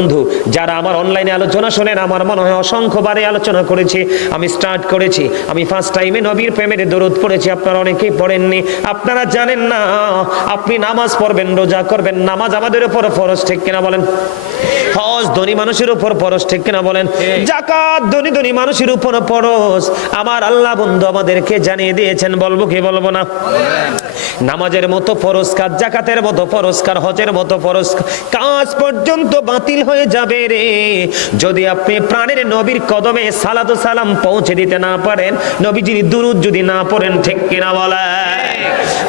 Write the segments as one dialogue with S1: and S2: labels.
S1: বন্ধু যারা আমার অনলাইনে আলোচনা শোনেন আমার মনে হয় অসংখ্যবারে আলোচনা করেছি। আমি স্টার্ট করেছি। আমি ফার্স্ট টাইমে নবীর প্রেমের দরুদ পড়েছি আপনারা অনেকেই পড়েননি। আপনারা জানেন না আপনি নামাজ পড়বেন রোজা করবেন নামাজ আমাদের উপর ফরজ ঠিক কিনা বলেন? হজ ধনী মানুষের উপর ফরজ ঠিক কিনা বলেন? জাকাত ধনী ধনী মানুষের উপর ফরজ। আমার আল্লাহ বন্ধু আমাদেরকে জানিয়ে দিয়েছেন বলব কি বলব না? নামাজের মতো ফরস্কার জাকাতের মতো ফরস্কার হজের মতো ফরজ কাজ পর্যন্ত বাতিল হয়ে যাবে রে। যদি আপনি প্রাণের নবীর কদমে সালাতু সালাম পৌঁছে দিতে না পারেন, নবীজির দুরুদ যদি না পড়েন, ঠিক কিনা বলে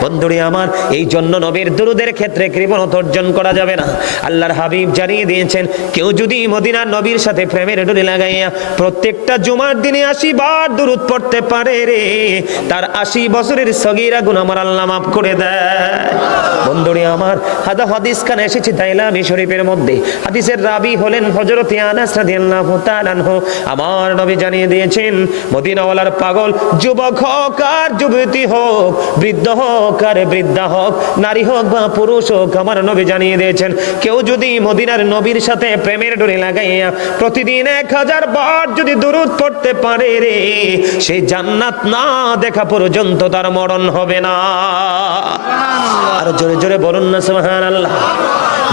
S1: বন্ধুরে আমার, এই জন্য নবীর দুরুদের ক্ষেত্রে কৃপণতা অর্জন করা যাবে না। আল্লাহর হাবিব জানিয়ে দিয়েছেন, কেউ যদি মদিনার নবীর সাথে প্রেমের ডুরি লাগাইয়া প্রত্যেকটা জুমার দিনে আশি বার দুরুদ পড়তে পারে রে, তার আশি বছরের সগিরা গুণ আমার আল্লাহ মাফ করে দেয়। বন্ধুরে আমার, হাদা হাদিস খান এসেছে তাইলামি শরীফের মধ্যে। হাদিসের রাবি হলেন হযরত আনাস রাদিয়াল্লাহু তাআলা আমার নবী জানিয়ে দিয়েছেন, মদিনাওয়ালার পাগল, যুবক হোক আর যুবতী হোক, বৃদ্ধ হোক আর বৃদ্ধা হোক, নারী হোক বা পুরুষ হোক, আমার নবী জানিয়ে দিয়েছেন, কেউ যদি মদিনার নবীর সাথে প্রেমের ডোরে লাগাইয়া প্রতিদিন এক হাজার বার যদি দূরত পড়তে পারে রে, সে জান্নাত না দেখা পর্যন্ত তার মরণ হবে না। আর জোরে জোরে বলুন না, সুবহানাল্লাহ।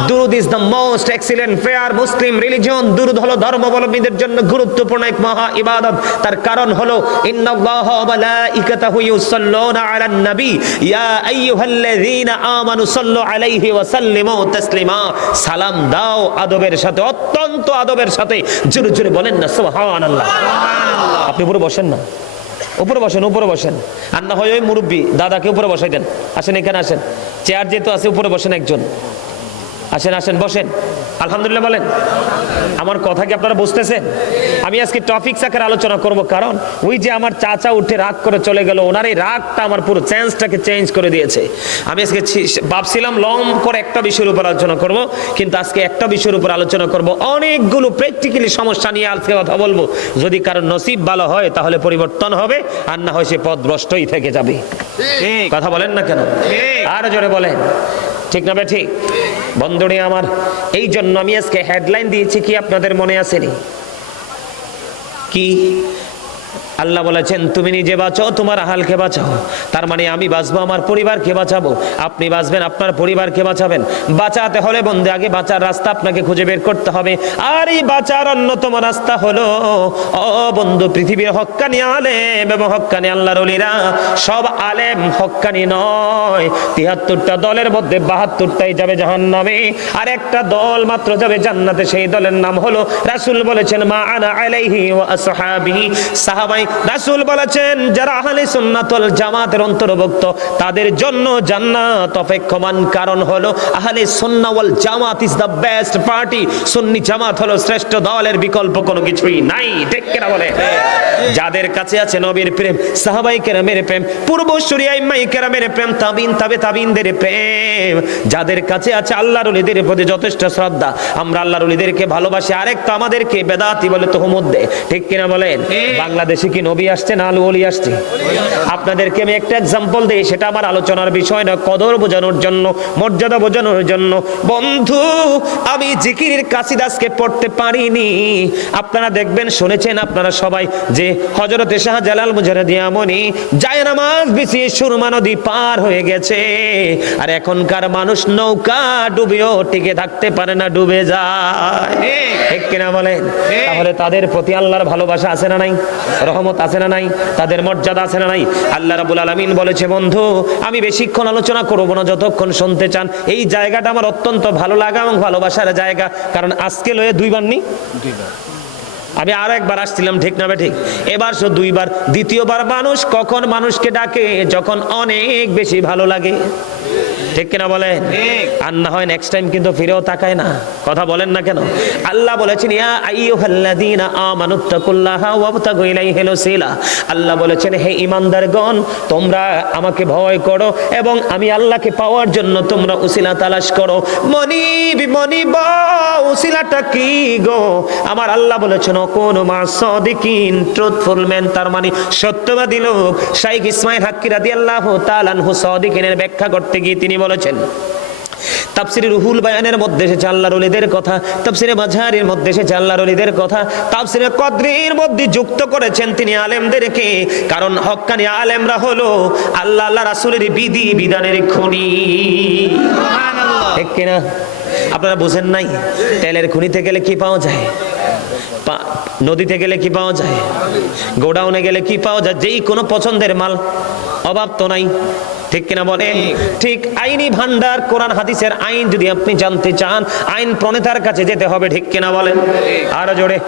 S1: দুরুদ is the most excellent fair Muslim religion দুরুদ হলো ধর্মাবলম্বীদের জন্য গুরুত্বপূর্ণ এক মহা ইবাদত। তার কারণ হলো ইন্নাল্লাহ ওয়া মালাইকাতাহু ইউসাল্লুনা আলান নবী। ইয়া আইয়ুহাল্লাযীনা আমানু সাল্লু আলাইহি ওয়া সাল্লিমু তাসলিমা। সালাম দাও আদবের সাথে অত্যন্ত আদবের সাথে। জোরে জোরে বলেন না সুবহানাল্লাহ। আপনি উপরে বসেন না। উপরে বসেন উপরে বসেন। আর না হয় ওই মুরব্বী দাদাকে উপরে বসাই দেন। আসেন এখানে আসেন। চেয়ার যেহেতু আছে উপরে বসেন একজন। আসেন আসেন বসেন। আলহামদুলিল্লাহ বলেন। আমার কথা কি আপনারা বুঝতেছেন? আমি আজকে টপিক সাকার আলোচনা করব কারণ ওই যে আমার চাচা উঠে রাগ করে চলে গেল ওনার এই রাগটা আমার পুরো চেঞ্জটাকে চেঞ্জ করে দিয়েছে। আমি আজকে ভাবছিলাম লং করে একটা বিষয়ের উপর আলোচনা করব কিন্তু আজকে একটা বিষয়ের উপর আলোচনা করব। অনেকগুলো প্র্যাকটিক্যালি সমস্যা নিয়ে আজকে কথা বলব। যদি কারোর নসিব ভালো হয় তাহলে পরিবর্তন হবে আর না হয় সে পথ ভ্রষ্টই থেকে যাবে। কথা বলেন না কেন? আর জোরে বলেন। ঠিক না ঠিক। বন্ধুরে আমার এই জন্য আমি আজকে হেডলাইন দিয়েছি কি আপনাদের মনে আসেনি? কি? আল্লাহ বলেছেন, তুমি নিজে বাঁচো তোমার আহালকে বাঁচাও। তার মানে আমি বাঁচবো, আমার পরিবারকে বাঁচাবো। আপনি বাঁচবেন, আপনার পরিবারকে বাঁচাবেন। বাঁচাতে হলে বন্ধু আগে বাঁচার রাস্তা আপনাকে খুঁজে বের করতে হবে। আর এই বাঁচার অন্যতম রাস্তা হলো, ও বন্ধু, পৃথিবীর হক্কানি আলেম এবং হক্কানি আল্লাহর অলিরা সব আলেম হক্কানি নয়। তিয়াত্তরটা দলের মধ্যে বাহাত্তরটাই যাবে জাহান্নামে। আর একটা দল মাত্র যাবে জান্নাতে, সেই দলের নাম হলো রাসুল বলেছেন, মা আনা আলাইহি ওয়া আসহাবি সাহাবাই রাসূল বলেছেন যারা আহলে সুন্নাত ওয়াল জামাতের অন্তর্ভুক্ত তাদের জন্য জান্নাত অপেক্ষমান কারণ হলো আহলে সুন্নাহ ওয়াল জামাত ইজ দ্য বেস্ট পার্টি সুন্নি জামাত হলো শ্রেষ্ঠ দলের বিকল্প কোনো কিছুই নাই। ঠিক কিনা বলে? যাদের কাছে আছে নবীর প্রেম সাহাবাই কেরামের প্রেম পূর্বসূরি আইমাই কেরামের প্রেম তাবিন তাবে তাবিনদের প্রেম। যাদের কাছে আছে আল্লাহর ওলিদের প্রতি যথেষ্ট শ্রদ্ধা আমরা আল্লাহর ওলিদেরকে ভালোবাসি আরেকটা আমাদেরকে বেদাতি বলে তোহমত দেয়। ঠিক কিনা বলেন? বাংলাদেশে কি নবী আসছে না আলু অলি আসছে? আপনাদেরকে আমি একটা এক্সাম্পল দিই সেটা আমার আলোচনার বিষয় না কদর বোঝানোর জন্য মর্যাদা বোঝানোর জন্য। বন্ধু আমি জিকিরের কাসিদাসকে পড়তে পারিনি। আপনারা দেখবেন শুনেছেন আপনারা সবাই যে হজরতে শাহজালাল মুজারদিয়ামনি যায় নামাজ বিছিয়ে সুরমা নদী পার হয়ে গেছে। আর এখনকার মানুষ নৌকা ডুবেও টিকে থাকতে পারে না ডুবে যায়। ঠিক কিনা বলেন? তাহলে তাদের প্রতি আল্লাহর ভালোবাসা আছে না নাই? রহমত আছে না নাই? তাদের মর্যাদা আছে না নাই? আল্লাহ রাবুল আলমিন বলেছে বন্ধু আমি বেশিক্ষণ আলোচনা করব না যতক্ষণ শুনতে চান। এই জায়গাটা আমার অত্যন্ত ভালো লাগা এবং ভালোবাসার জায়গা। কারণ আজকে লয়ে দুইবার নি? আমি আরও একবার আসছিলাম ঠিক না ঠিক? এবার শুধু দুইবার। দ্বিতীয়বার মানুষ কখন মানুষকে ডাকে? যখন অনেক বেশি ভালো লাগে। ঠিক কিনা বলে? আর না হয় নেক্সট টাইম কিন্তু ফিরেও তাকায় না। কথা বলেন না কেন? আল্লাহ বলেছেন ইয়া আইয়ুহাল্লাযীনা আমানুত্তাকুল্লাহা ওয়াবতাগু ইলাইহিল ওসিলা আল্লাহ বলেছেন হে ঈমানদারগণ তোমরা আমাকে ভয় করো এবং আমি আল্লাহকে পাওয়ার জন্য তোমরা উসিলা তালাশ করো। মনিব মনিব উসিলাটা কি গো? আমার আল্লাহ বলেছেন কোন মা সদিকিন ট্রুথফুল ম্যান তার মানে সত্যবাদী লোক। শাইখ ইসমাইল হাক্কি রাদিয়াল্লাহু তাআলা আনহু সদিকিনের ব্যাখ্যা করতে গিয়ে তিনি বলেছেন। তাফসিরে রুহুল বায়ানের মধ্যে এসেছে আল্লাহর ওলিদের কথা তাফসিরে মাঝারির মধ্যে এসেছে আল্লাহর ওলিদের কথা তাফসিরে কদরির মধ্যে যুক্ত করেছেন তিনি আলেমদেরকে কারণ হক্কানি আলেমরা হলো আল্লাহ আল্লাহ রাসূলের বিধি বিধানের খনি। ঠিক কিনা? আপনারা বুঝেন নাই? তেলের খনিতে গেলে কি পাওয়া যায়? নদীতে গেলে কি পাওয়া যায়? গোডাউনে গেলে কি পাওয়া যায়? যেই কোনো পছন্দের মাল অভাব তো নাই। ঠিক কিনা বলেন ঠিক আইনি ভান্ডার, কোরআন, হাদিসের আইন যদি আপনি জানতে চান, আইন প্রণেতার কাছে যেতে হবে, ঠিক কিনা বলেন আরও জোরে।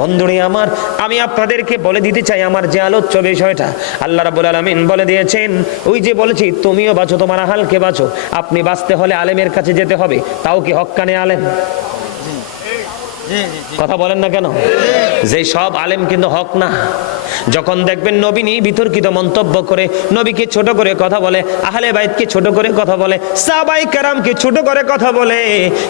S1: বন্ধুরে আমার, আমি আপনাদেরকে বলে দিতে চাই আমার যে আলোচ্য বিষয়টা। আল্লাহ রাব্বুল আলামিন বলে দিয়েছেন, ওই যে বলেছি, তুমিও বাঁচো, তোমার হালকে বাঁচো। আপনি বাঁচতে হলে আলেমের কাছে যেতে হবে, তাও কি হক্কানে আলেম? কথা বলেন না কেন? যে সব আলেম কিন্তু হক না। যখন দেখবেন নবী বিতর্কিত মন্তব্য করে নবীকে ছোট করে কথা বলে আহলে বাইতকে ছোট করে কথা বলে সাবাই কারামকে ছোট করে কথা বলে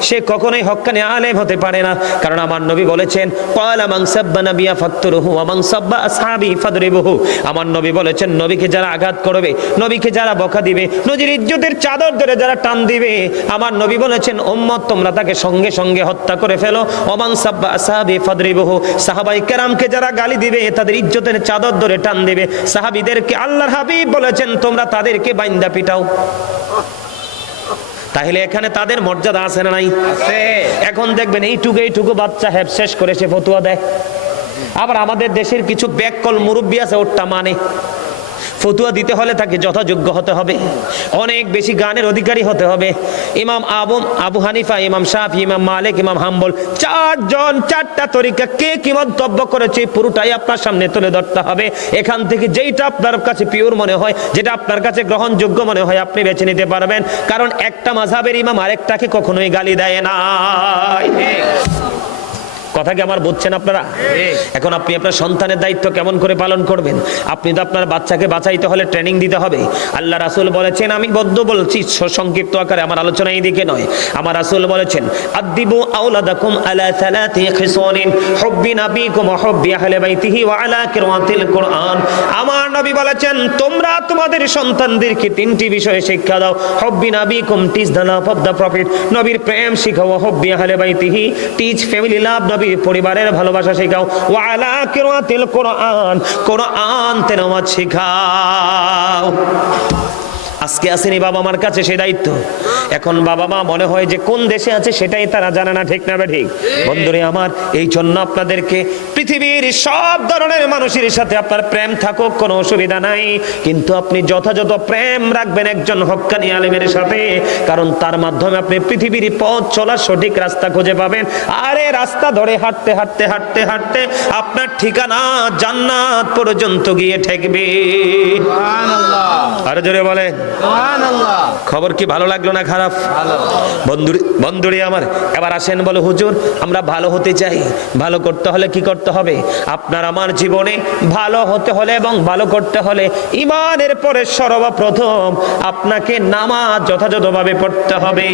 S1: সে কখনোই হক্কানে আলেম হতে পারে না। কারণ আমার নবী বলেছেন কয়লা মাং সাব্বা নাবিয়া ফাক্তুরুহু ওয়া মাং সাব্বা আসহাবি ফাদরিবুহু। আমার নবী বলেছেন নবীকে যারা আঘাত করবে নবীকে যারা বকা দিবে নজির ইজ্জতের চাদর ধরে যারা টান দিবে আমার নবী বলেছেন উম্মত তোমরা তাকে সঙ্গে সঙ্গে হত্যা করে ফেলো। ওমান সাব্বা আসহাবি ফাদরিবুহু। সাহাবাই কেরামকে যারা গালি দিবে তাদের ইজ্জতের চাদর ধরে টান দিবে। সাহাবীদেরকে আল্লাহর হাবিব বলেছেন তোমরা তাদেরকে বাইন্দা পিটাও। তাহলে এখানে তাদের মর্যাদা আছে না নাই? এখন দেখবেন এইটুকু এইটুকু বাচ্চা হ্যাপ শেষ করে সে ফতুয়া দেয়। আবার আমাদের দেশের কিছু ব্যাককল মুরব্বী আছে ওরটা মানে। ফতুয়া দিতে হলে তাকে যথাযোগ্য হতে হবে। অনেক বেশি গানের অধিকারী হতে হবে। ইমাম আবু আবু হানিফা, ইমাম শাফি, ইমাম মালিক, ইমাম হাম্বল, চারজন, চারটা তরিকা কে কি মন্তব্য করেছে পুরোটাই আপনার সামনে তুলে ধরতে হবে। এখান থেকে যেইটা আপনার কাছে পিওর মনে হয়, যেটা আপনার কাছে গ্রহণযোগ্য মনে হয় আপনি বেছে নিতে পারবেন। কারণ একটা মাঝাবের ইমাম আরেকটাকে কখনোই গালি দেয় না কথা কি আমার বুঝছেন আপনারা? এখন আপনি আপনার সন্তানের দায়িত্ব কেমন করে পালন করবেন? আপনি তো আপনার বাচ্চাকে বাঁচাইতে হলে ট্রেনিং দিতে হবে। আল্লাহ রাসুল বলেছেন আমি বদ্ধ বলছি সংক্ষিপ্ত আকারে আমার আলোচনা এইদিকে নয়। আমার রাসুল বলেছেন আদিবু আওলাদাকুম আলা সালাতি খিসানিন হুব্বি নাবিকুম ওয়া হুব্বি আহলি বাইতিহি ওয়া আলা কিরাতিল কুরআন। আমার নবী বলেছেন তোমরা তোমাদের সন্তানদেরকে তিনটি বিষয়ে শিক্ষা দাও। হুব্বি নাবিকুম teach the love of the prophet নবীর প্রেম শিখাও হুব্বি আহলি বাইতিহি টিচ ফ্যামিলি লাভ পরিবারের ভালোবাসা শেখাও। ওয়ালা কিরাতিল কোরআন কোরআন তেলাওয়াত শেখাও। আজকে আসেনি বাবা মার কাছে সে দায়িত্ব। এখন বাবা মা মনে হয় যে কোন দেশে আছে সেটাই তারা জানে না ঠিক না ঠিক? বন্ধুরে আমার এই জন্য আপনাদেরকে পৃথিবীর সব ধরনের মানুষের সাথে আপনার প্রেম থাকুক কোনো অসুবিধা নাই। কিন্তু আপনি যথাযথ প্রেম রাখবেন একজন হক্কানি আলেমের সাথে কারণ তার মাধ্যমে আপনি পৃথিবীর পথ চলার সঠিক রাস্তা খুঁজে পাবেন। আরে রাস্তা ধরে হাঁটতে হাঁটতে হাঁটতে হাঁটতে আপনার ঠিকানা জান্নাত পর্যন্ত গিয়ে ঠেকবে। আরও জোরে বলেন। খবর কি ভালো লাগল না খারাপ? বন্ধুরি আমার এবার আসেন বলো হুজুর আমরা ভালো হতে চাই। ভালো করতে হলে কি করতে হবে? আপনার আমার জীবনে ভালো হতে হলে এবং ভালো করতে হলে ইমানের পরে সর্বপ্রথম আপনাকে নামাজ যথাযথভাবে পড়তে হবে।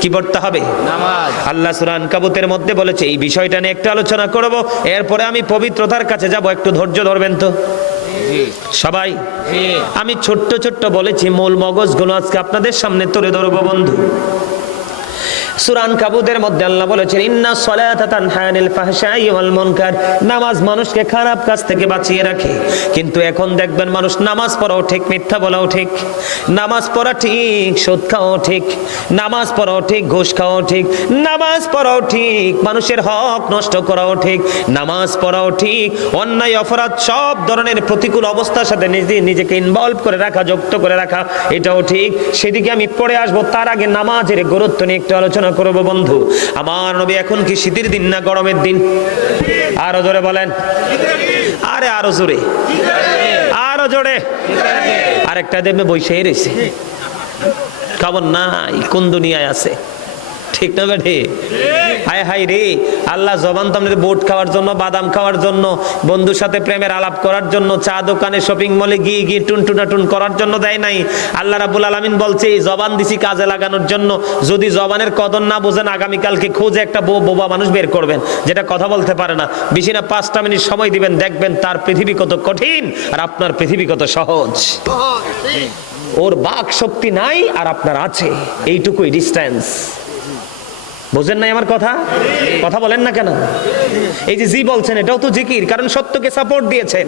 S1: কি পড়তে হবে? আল্লাহ সুরান কাবুতের মধ্যে বলেছে এই বিষয়টা নিয়ে একটু আলোচনা করব। এরপরে আমি পবিত্রতার কাছে যাব। একটু ধৈর্য ধরবেন তো? সবাই আমি ছোট্ট ছোট্ট বলেছি মূল মগজগুলো আজকে আপনাদের সামনে তুলে ধরবো বন্ধু। সুরান কাবুদের মধ্যে আল্লাহ বলেছেন, ইন্না সলাতা তানহা ফাহশাই ওয়াল মুনকার। নামাজ মানুষকে খারাপ কাজ থেকে বাঁচিয়ে রাখে। কিন্তু এখন দেখবেন মানুষ নামাজ পড়াও ঠিক, মিথ্যা বলাও ঠিক। নামাজ পড়া ঠিক, সুদ খাওয়াও ঠিক। নামাজ পড়াও ঠিক, ঘুষ খাওয়াও ঠিক। নামাজ পড়াও ঠিক, মানুষের হক নষ্ট করাও ঠিক। নামাজ পড়াও ঠিক, অন্যায়, অপরাধ সব ধরনের প্রতিকূল অবস্থার সাথে নিজে, নিজেকে ইনভলভ করে রাখা, যুক্ত করে রাখা, এটাও ঠিক। সেদিকে আমি পড়ে আসব, তার আগে নামাজের গুরুত্ব নিয়ে একটু আলোচনা করব, বন্ধু। আমার নবী এখন কি শীতের দিন না গরমের দিন? আরও জোরে বলেন। আরে আরও জোরে। আরও জোরে। আরেকটা দেবে বৈশাই রয়েছে। খবর নাই, কোন দুনিয়ায় আছে? ঠিক না বেঠে? হাই হাই রে আল্লাহ জবান তো আমাদের বোট খাওয়ার জন্য বাদাম খাওয়ার জন্য বন্ধুর সাথে প্রেমের আলাপ করার জন্য চা দোকানে শপিং মলে গিয়ে গিয়ে টুনটুনা টুন করার জন্য দেয় নাই। আল্লাহ রাবুল আলমিন বলছে এই জবান দিছি কাজে লাগানোর জন্য যদি জবানের কদর না বোঝেন আগামীকালকে খোঁজে একটা বউ বোবা মানুষ বের করবেন যেটা কথা বলতে পারে না। বেশি না পাঁচটা মিনিট সময় দিবেন দেখবেন তার পৃথিবী কত কঠিন আর আপনার পৃথিবী কত সহজ। ওর বাক শক্তি নাই আর আপনার আছে। এইটুকুই ডিস্টেন্স বুঝেন নাই আমার কথা? কথা বলেন না কেন? এই যে জি বলছেন, এটাও তো জিকির, কারণ সত্যকে সাপোর্ট দিয়েছেন।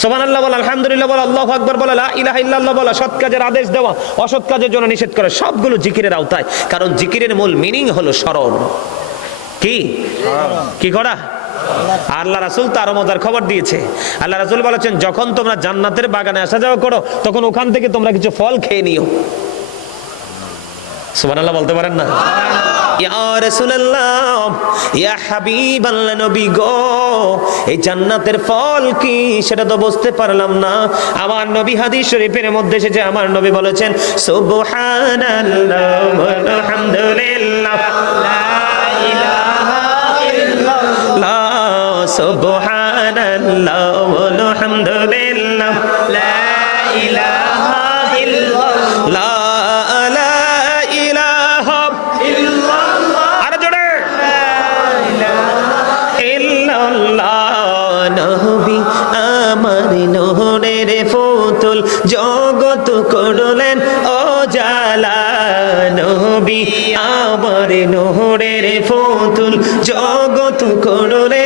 S1: সোমান আল্লাহ বলা, আলহামদুলিল্লাহ বলা, আল্লাহ আকবর বলা ইলাহা ইল্লাল্লাহ বলা, সৎ কাজের আদেশ দেওয়া, অসৎ কাজের জন্য নিষেধ করা, সবগুলো জিকিরের আওতায়। কারণ জিকিরের মূল মিনিং হলো স্মরণ। কি? কি করা? আল্লাহ রাসুল তার মজার খবর দিয়েছে। আল্লাহ রাসুল বলেছেন, যখন তোমরা জান্নাতের বাগানে আসা যাওয়া করো, তখন ওখান থেকে তোমরা কিছু ফল খেয়ে নিও। সুবহানাল্লাহ বলতে পারেন না? এই জান্নাতের ফল কি? সেটা তো বুঝতে পারলাম না। আমার নবী হাদিস শরীফের মধ্যে এসেছে, আমার নবী বলেছেন আলহামদুলিল্লাহ সুবহানাল্লাহ ফুতুল জগত করলেন ও নবী। আমার নহরের ফতুল জগত করলেন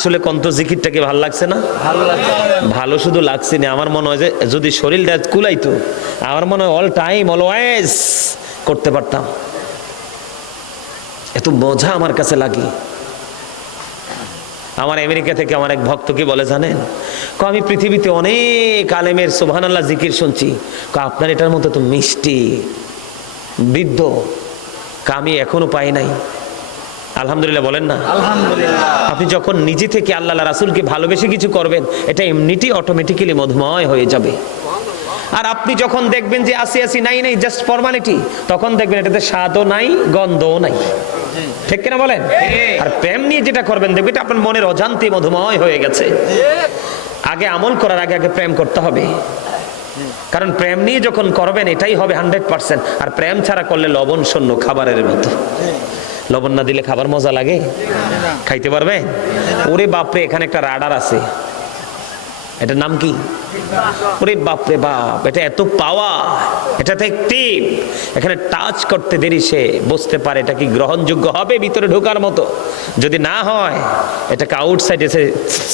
S1: আসলে কন্ত জিকিরটাকে ভালো লাগছে না? ভালো শুধু লাগছে না। আমার মনে হয় যে যদি শরীরটা কুলাইতো আমার মনে হয় অল টাইম অলওয়েজ করতে পারতাম। এত বোঝা আমার কাছে লাগে আমার আমেরিকা থেকে আমার এক ভক্ত কি বলে জানেন? ক আমি পৃথিবীতে অনেক আলেমের সোহান আল্লাহ জিকির শুনছি। ক আপনার এটার মতো তো মিষ্টি বৃদ্ধ কা আমি এখনও পাই নাই। আলহামদুলিল্লাহ বলেন না। আপনি যখন নিজে থেকে আল্লাহ রাসুলকে ভালোবেসে কিছু করবেন এটা এমনিটি অটোমেটিক্যালি মধুময় হয়ে যাবে। আর আপনি যখন দেখবেন যে আসি আসি নাই নাই জাস্ট ফর্মালিটি তখন দেখবেন এটাতে স্বাদও নাই গন্ধও নাই। ঠিক কিনা বলেন? আর প্রেম নিয়ে যেটা করবেন দেখবেন এটা আপনার মনের অজান্তে মধুময় হয়ে গেছে। আগে আমল করার আগে আগে প্রেম করতে হবে। কারণ প্রেম নিয়ে যখন করবেন এটাই হবে হান্ড্রেড পার্সেন্ট আর প্রেম ছাড়া করলে লবণ শূন্য খাবারের মতো। লবণ না দিলে খাবার মজা লাগে? খাইতে পারবে? ওরে বাপরে, এখানে একটা রাডার আছে। এটার নাম কি? ওরে বাপরে বাপ, এটা এত পাওয়া এটা তো একটিভ এখানে টাচ করতে দেরি সে বুঝতে পারে, এটা কি গ্রহণযোগ্য হবে ভিতরে ঢোকার মতো? যদি না হয়, এটাকে আউটসাইড এসে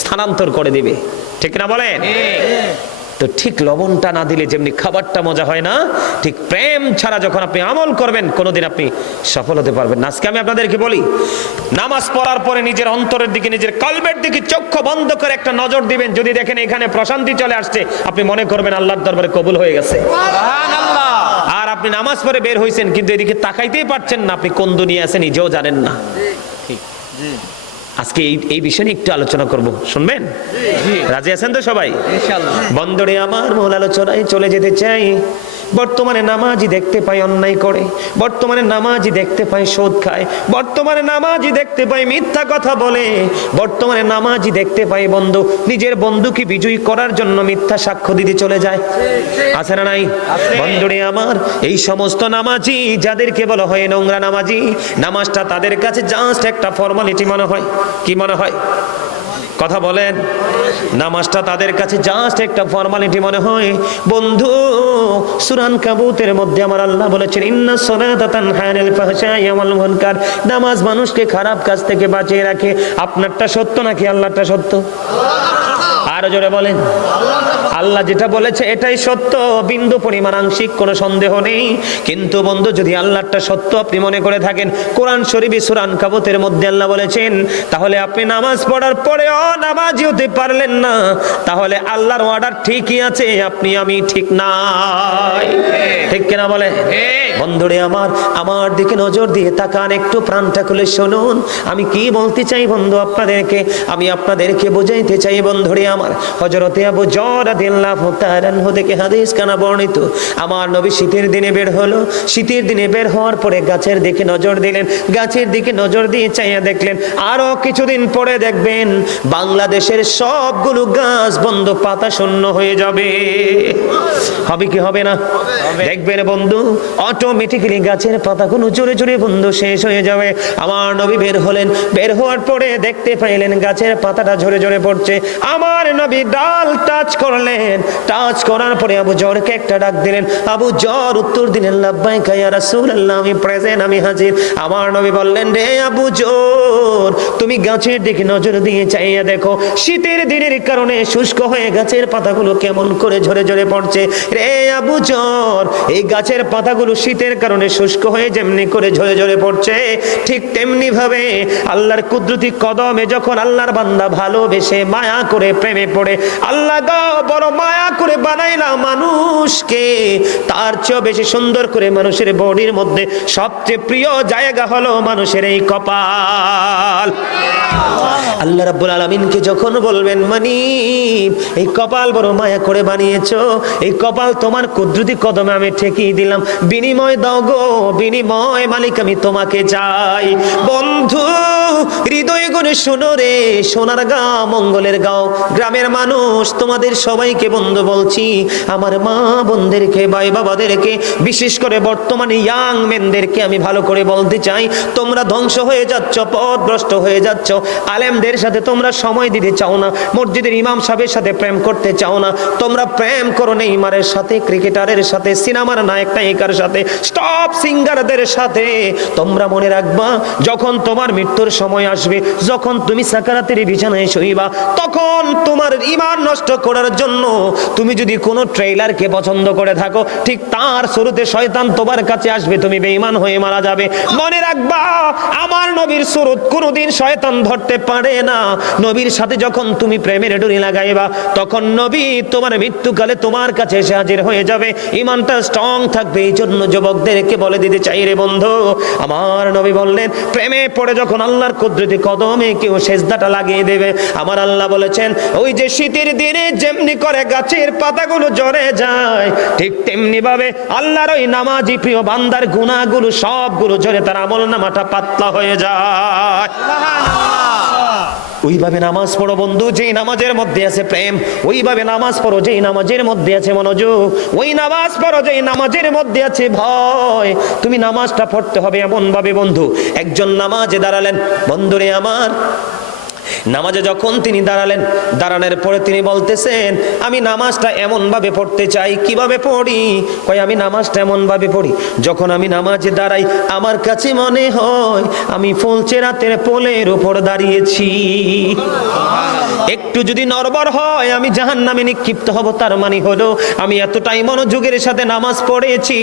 S1: স্থানান্তর করে দিবে। ঠিক না বলেন? তো ঠিক লবণটা না দিলে যেমনি খাবারটা মজা হয় না ঠিক প্রেম ছাড়া যখন আপনি আমল করবেন কোনোদিন আপনি সফল হতে পারবেন না। আজকে আমি আপনাদেরকে বলি নামাজ পড়ার পরে নিজের অন্তরের দিকে নিজের কলবের দিকে চক্ষু বন্ধ করে একটা নজর দিবেন। যদি দেখেন এখানে প্রশান্তি চলে আসছে আপনি মনে করবেন আল্লাহর দরবারে কবুল হয়ে গেছে। আর আপনি নামাজ পড়ে বের হয়েছেন কিন্তু এদিকে তাকাইতেই পারছেন না আপনি কোন দুনিয়া আছেন নিজেও জানেন না। আজকে এই এই বিষয় নিয়ে একটু আলোচনা করব। শুনবেন? রাজি আছেন তো সবাই? বন্দরে আমার মূল আলোচনায় চলে যেতে চাই। বর্তমানে নামাজি দেখতে পাই অন্যায় করে। বর্তমানে নামাজি দেখতে পাই শোধ খায়। বর্তমানে নামাজি দেখতে পাই মিথ্যা কথা বলে। বর্তমানে নামাজি দেখতে পাই বন্ধু। নিজের বন্ধুকে বিজয়ী করার জন্য মিথ্যা সাক্ষ্য দিতে চলে যায়। আছে না নাই? বন্ধুরে আমার এই সমস্ত নামাজি যাদেরকে বলা হয় নোংরা নামাজি নামাজটা তাদের কাছে জাস্ট একটা ফর্মালিটি মনে হয়। কি মনে হয়? কথা বলেন। নামাজটা তাদের কাছে জাস্ট একটা ফর্মালিটি মনে হয়। বন্ধু, সুরান কাবুতের মধ্যে আমার আল্লাহ বলেছেন, ইন্না সালাতা তানহানিল ফাহশাই ওয়াল মুনকার। নামাজ মানুষকে খারাপ কাজ থেকে বাঁচিয়ে রাখে। আপনারটা সত্য নাকি আল্লাহটা সত্য? আরও জোরে বলেন। আল্লাহ যেটা বলেছে, এটাই সত্য। বিন্দু পরিমাণ আংশিক, কোনো সন্দেহ নেই। কিন্তু বন্ধু, যদি আল্লাহটা সত্য আপনি মনে করে থাকেন, কোরআন শরীফে সুরান কাবতের মধ্যে আল্লাহ বলেছেন, তাহলে আপনি নামাজ পড়ার পরেও নামাজি হতে পারলেন না। তাহলে আল্লাহর অর্ডার ঠিকই আছে, আপনি আমি ঠিক নাই। ঠিক কিনা বলে বন্ধুরে আমার আমার দিকে নজর দিয়ে তাকান একটু প্রাণটা খুলে শুনুন। আমি কি বলতে চাই বন্ধু আপনাদেরকে? আমি আপনাদেরকে বোঝাইতে চাই বন্ধুরে আমার। হজরতে আবু জর আদিল্লাহু তাআলা আনহু থেকে হাদিস কানা বর্ণিত আমার নবী শীতের দিনে বের হলো। শীতের দিনে বের হওয়ার পরে গাছের দিকে নজর দিলেন। গাছের দিকে নজর দিয়ে চাইয়া দেখলেন আরও কিছুদিন পরে দেখবেন বাংলাদেশের সবগুলো গাছ বন্ধ পাতা শূন্য হয়ে যাবে। হবে কি হবে না? দেখবেন বন্ধু অটোমেটিক্যালি গাছের পাতাগুলো জোরে জোরে বন্ধু শেষ হয়ে যাবে। আমার নবী বের হলেন, বের হওয়ার পরে দেখতে পাইলেন গাছের পাতাটা ঝরে ঝরে পড়ছে। আমার নবী ডাল টাচ করলেন। টাচ করার পরে আবু জরকে একটা ডাক দিলেন, আবু জর উত্তর দিলেন লাব্বাই কাইয়া রাসূলুল্লাহ, আমি প্রেজেন্ট আমি হাজির। আমার নবী বললেন, রে আবু জোর তুমি গাছের দিকে নজর দিয়ে চাইয়া দেখো, শীতের দিনের কারণে শুষ্ক হয়ে গাছের পাতাগুলো কেমন করে ঝরে ঝরে পড়ছে? রে আবু জর এই গাছের পাতাগুলো শীতের কারণে শুষ্ক হয়ে যেমনি করে ঝরে ঝরে পড়ছে, ঠিক তেমনি ভাবে আল্লাহর কুদরতি কদমে যখন আল্লাহর বান্দা ভালোবেসে মায়া করে প্রেমে পড়ে, আল্লাহ গো বড় মায়া করে বানাইলা মানুষকে, তার চেয়েও বেশি সুন্দর করে মানুষের বডির মধ্যে সবচেয়ে প্রিয় জায়গা হলো মানুষের এই কপাল। আল্লাহ রাব্বুল আলামিনকে যখন বলবেন মানি এই কপাল বড় মায়া করে বানিয়েছো, এই কপাল তোমার কুদরতি কদমে আমি ঠেকিয়ে দিলাম? বিনিময় দাও গো, বিনিময় মালিক, আমি তোমাকে চাই। বন্ধু, হৃদয় গুনে শোনো রে, সোনার গাঁও মঙ্গলের গাঁও। গ্রামের মানুষ, তোমাদের সবাইকে বন্ধু বলছি, আমার মা বোনদেরকে, ভাই বাবাদেরকে, বিশেষ করে বর্তমানে ইয়াং মেনদেরকে আমি ভালো করে বলতে চাই, তোমরা ধ্বংস হয়ে যাচ্ছ, পথভ্রষ্ট হয়ে যাচ্ছ। আলেমদের সাথে তোমরা সময় দিতে চাও না, মসজিদের ইমাম সাহেবের সাথে প্রেম করতে চাও না। তোমরা প্রেম করো নেইমারের সাথে, ক্রিকেটারের সাথে সিনেমার নায়ক নায়িকার সাথে স্টপ সিঙ্গারদের সাথে। তোমরা মনে রাখবা, যখন তোমার মৃত্যুর সময় আসবে, যখন তুমি সাকারাতের বিছানায় শুইবা, তখন তোমার ইমান নষ্ট করার জন্য তুমি যদি কোনো ট্রেলারকে পছন্দ করে থাকো, ঠিক তার শুরুতে শয়তান তোমার কাছে আসবে, তুমি বেঈমান হয়ে মারা যাবে। মনে রাখবা, আমার নবীর সুরত কোনোদিন শয়তান ধরতে পারে না। নবীর সাথে যখন তুমি প্রেমের ডুরি লাগাইবা, তখন নবী তোমার মৃত্যুকালে তোমার কাছে এসে হাজির হয়ে যাবে। ইমানটা স্ট্রং থাকবে এই জন্য যুবকদেরকে বলে দিতে চাই রে বন্ধু। আমার নবী বললেন, প্রেমে পড়ে যখন আল্লাহর কুদরতি কদমে কেউ সেজদাটা লাগিয়ে দেবে, আমার আল্লাহ বলেছেন, ওই যে শীতের দিনে যেমনি করে গাছের পাতাগুলো জ্বরে যায়, ঠিক তেমনি ভাবে আল্লাহর ওই নামাজি প্রিয় বান্দার গুণাগুলো সবগুলো জ্বরে তার আমল নামাটা পাতলা হয়ে যায়। ওইভাবে নামাজ পড়ো বন্ধু, যেই নামাজের মধ্যে আছে প্রেম, ওইভাবে নামাজ পড়ো, যেই নামাজের মধ্যে আছে মনোযোগ, ওই নামাজ পড়ো, যেই নামাজের মধ্যে আছে ভয়। তুমি নামাজটা পড়তে হবে এমন ভাবে বন্ধু। একজন নামাজে দাঁড়ালেন, বন্ধুরে আমার নামাজে যখন তিনি দাঁড়ালেন, দাঁড়ানোর পরে তিনি বলতেছেন, আমি নামাজটা এমনভাবে পড়তে চাই, কীভাবে পড়ি? কয়, আমি নামাজটা এমনভাবে পড়ি, যখন আমি নামাজে দাঁড়াই, আমার কাছে মনে হয় আমি ফুলচে রাতের পোলের উপর দাঁড়িয়েছি। একটু যদি নরবর হয়, আমি জাহান নামে নিক্ষিপ্ত হব, তার মানে হলো আমি এতটাই মনোযোগের সাথে নামাজ পড়েছি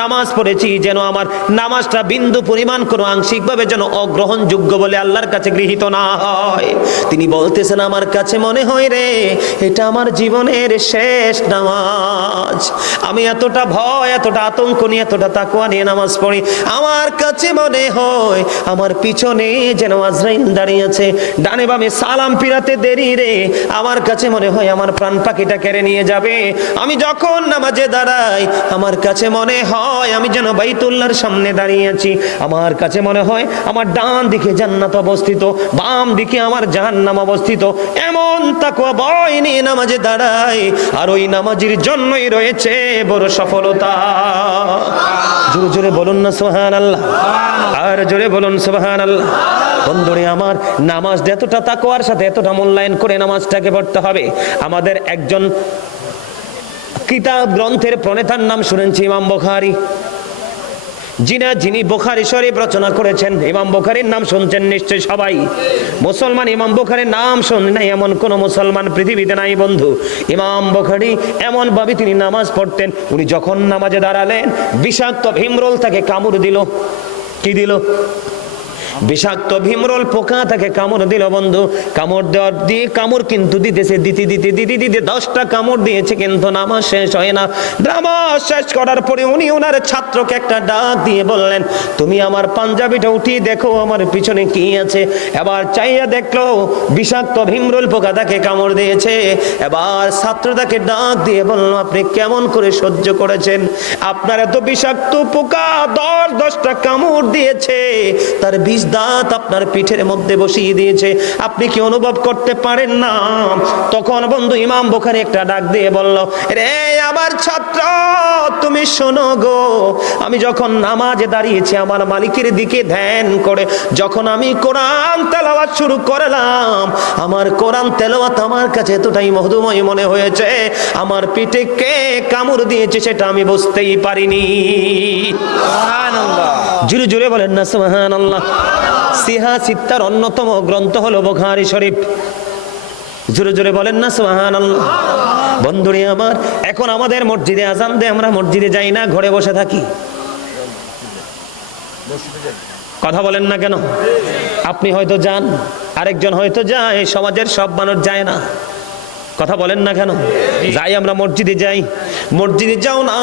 S1: নামাজ পড়েছি যেন আমার নামাজটা বিন্দু পরিমাণ কোনো আংশিকভাবে যেন অগ্রহণযোগ্য বলে আল্লাহর কাছে গৃহীত না হয়। তিনি বলতেছেন, আমার কাছে মনে হয় রে, এটা আমার জীবনের শেষ নামাজ। আমি এতটা ভয়, এতটা আতঙ্ক নিয়ে, এতটা তাকুয়া নিয়ে নামাজ পড়ি। আমার কাছে মনে হয়, আমার পিছনে যেন আজরাইল দাঁড়িয়ে আছে। ডানে বামে সালাম পিরাতে দেরি রে? আমার কাছে মনে হয় আমার প্রাণ পাখিটা কেড়ে নিয়ে যাবে। আমি যখন নামাজে দাঁড়াই, আমার কাছে মনে হয় আমি যেন বাইতুল্লার সামনে দাঁড়িয়ে আছি। আমার কাছে মনে হয় আমার ডান দিকে জান্নাত অবস্থিত, বাম দিকে আমার জাহান্নাম অবস্থিত। এমন তাকুয়া বয় নিয়ে নামাজে দাঁড়াই, আর ওই নামাজের জন্যই রয়েছে বড় সফলতা। জোরে জোরে বলুন না সোহান আল্লাহ আর জোরে বলুন সোহান আল্লাহ বন্ধুরে আমার, নামাজ এতটা তাকোয়ার সাথে এতটা মূল্যায়ন করে নামাজটাকে পড়তে হবে। আমাদের একজন কিতাব গ্রন্থের প্রণেতার নাম শুনেছি, ইমাম বুখারী। যিনা, যিনি বোখারি শরীফ রচনা করেছেন, ইমাম বোখারির নাম শুনছেন নিশ্চয় সবাই। মুসলমান ইমাম বোখারির নাম শুনে নাই, এমন কোন মুসলমান পৃথিবীতে নাই বন্ধু। ইমাম বোখারি এমন ভাবে তিনি নামাজ পড়তেন, উনি যখন নামাজে দাঁড়ালেন, বিষাক্ত ভীমরোল তাকে কামড় দিল। কি দিল? বিষাক্ত ভীমরোল পোকা তাকে কামড় দিল, বন্ধু। কামড় দেওয়ার দিয়ে কামড় কিন্তু দিতেছে, দিতে দিতে দিতে দিতে। দশটা কামড় দিয়েছে কিন্তু নামাজ শেষ হয় না। নামাজ শেষ করার পরে উনি ওনার ছাত্রকে একটা ডাক দিয়ে বললেন, তুমি আমার পাঞ্জাবিটা উঠিয়ে দেখো, আমার পিছনে কি আছে? এবার চাইয়া দেখল, বিষাক্ত ভীমরোল পোকা তাকে কামড় দিয়েছে। এবার ছাত্র তাকে ডাক দিয়ে বলল, আপনি কেমন করে সহ্য করেছেন? আপনার এত বিষাক্ত পোকা দশ, দশটা কামড় দিয়েছে। তার বিষ দাঁত আপনার পিঠের মধ্যে বসিয়ে দিয়েছে। আপনি কি অনুভব করতে পারেন না? তখন বন্ধু ইমাম বোখারি একটা ডাক দিয়ে বলল রে আমার ছাত্র তুমি শোনো গো। আমি যখন নামাজে দাঁড়িয়েছি আমার মালিকের দিকে ধ্যান করে যখন আমি কোরআন তেলাওয়াত শুরু করলাম আমার কোরআন তেলাওয়াত আমার কাছে এতটাই মধুময় মনে হয়েছে আমার পিঠে কে কামড় দিয়েছে সেটা আমি বুঝতেই পারিনি। জুড়ে জুড়ে বলেন না সুবহান আল্লাহ সিহা সিত্তার অন্যতম গ্রন্থ হল বুখারী শরীফ। জোরে জোরে বলেন না আল্লাহ বন্ধুরে আমার, এখন আমাদের মসজিদে আজান দে, আমরা মসজিদে যাই না, ঘরে বসে থাকি। কথা বলেন না কেন? আপনি হয়তো যান, আরেকজন হয়তো যায়, সমাজের সব মানুষ যায় না। কথা বলেন না কেন? যাই আমরা মসজিদে যাই। মসজিদে যাও না,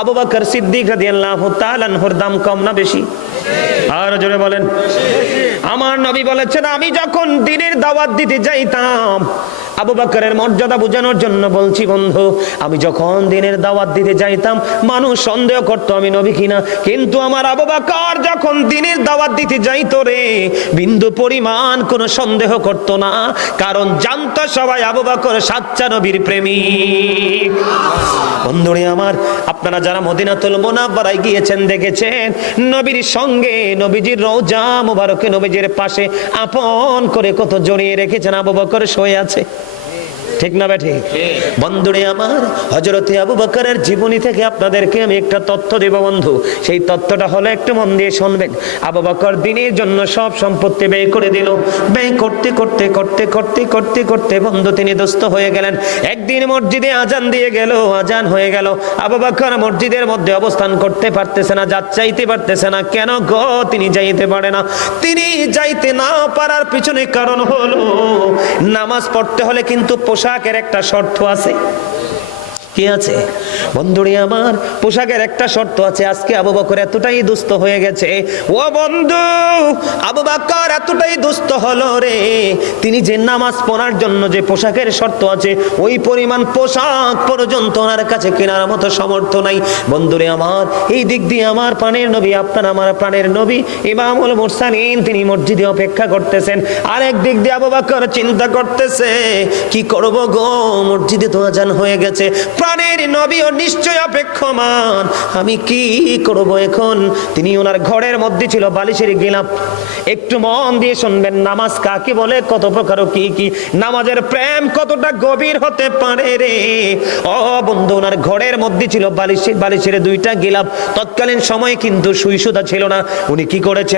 S1: আবু বকর সিদ্দিক রাদিয়াল্লাহু তাআলা দাম কম না বেশি? আর জোরে বলেন। আমার নবী বলেছেন আমি যখন দিনের দাওয়াত দিতে যাইতাম আবু বকরের মর্যাদা বোঝানোর জন্য বলছি, বন্ধু, আমি যখন দিনের দাওয়াত দিতে যাইতাম, মানুষ সন্দেহ করতো আমি নবী কিনা। কিন্তু আমার আবু বকর যখন দিনের দাওয়াত দিতে যাইতো রে, বিন্দু পরিমাণ কোনো সন্দেহ করতো না, কারণ জানতো সবাই আবু বকর সাচ্চা নবীর প্রেমিক বন্ধুরে আমার, আপনারা যারা মদিনাতুল মোনাব্বারায় গিয়েছেন, দেখেছেন, নবীর সঙ্গে নবীজির রওজা মুবারকে নবীজির পাশে আপন করে কত জড়িয়ে রেখেছেন, আবু বকর শুয়ে আছে। ঠিক না বেঠি বন্ধুরে আমার হজরতে আবু বকরের জীবনী থেকে আপনাদেরকে আমি একটা তথ্য দেব বন্ধু। সেই তথ্যটা হলো, একটু মন দিয়ে শুনবেন। আবু বকর দিনের জন্য সব সম্পত্তি ব্যয় করে দিল। ব্যয় করতে করতে করতে করতে করতে করতে বন্ধু, তিনি দোস্ত হয়ে গেলেন। একদিন মসজিদে আজান দিয়ে গেল, আজান হয়ে গেল। আবু বকর মসজিদের মধ্যে অবস্থান করতে পারতেছে না যা চাইতে পারতেছে না, কেন গো, তিনি যাইতে পারে না। তিনি যাইতে না পারার পিছনে কারণ হলো, নামাজ পড়তে হলে কিন্তু পোশাকের একটা শর্ত আছে। কি আছে? বন্ধুরে আমার, পোশাকের একটা শর্ত আছে। আজকে আবু বকর এতটাই দুস্থ হয়ে গেছে। ও বন্ধু এতটাই দুস্থ হলো রে। তিনি যে নামাজ পড়ার জন্য যে পোশাকের শর্ত আছে, ওই পরিমাণ পোশাক পর্যন্ত ওনার কাছে কেনার মতো সমর্থ নাই। বন্ধুরে আমার, এই দিক দিয়ে আমার প্রাণের নবী, আপনার আমার প্রাণের নবী, ইমামুল তিনি মসজিদে অপেক্ষা করতেছেন। আরেক দিক দিয়ে আবু বকর চিন্তা করতেছে, কি করব গো? মসজিদে তো আজান হয়ে গেছে। প্রাণের নবী ও নিশ্চয় অপেক্ষমান। আমি কি করব এখন? তিনি ওনার ঘরের মধ্যে ছিল বালিশের গিলাপ। একটু মন দিয়ে শুনবেন, নামাজ কাকে বলে, কত প্রকার কি কি। নামাজের প্রেম কতটা গভীর হতে পারে রে। ও বন্ধু, ওনার ঘরের মধ্যে ছিল বালিশের বালিশের দুইটা গিলাপ। তৎকালীন সময় কিন্তু সুইসুদা ছিল না। উনি কি করেছেন?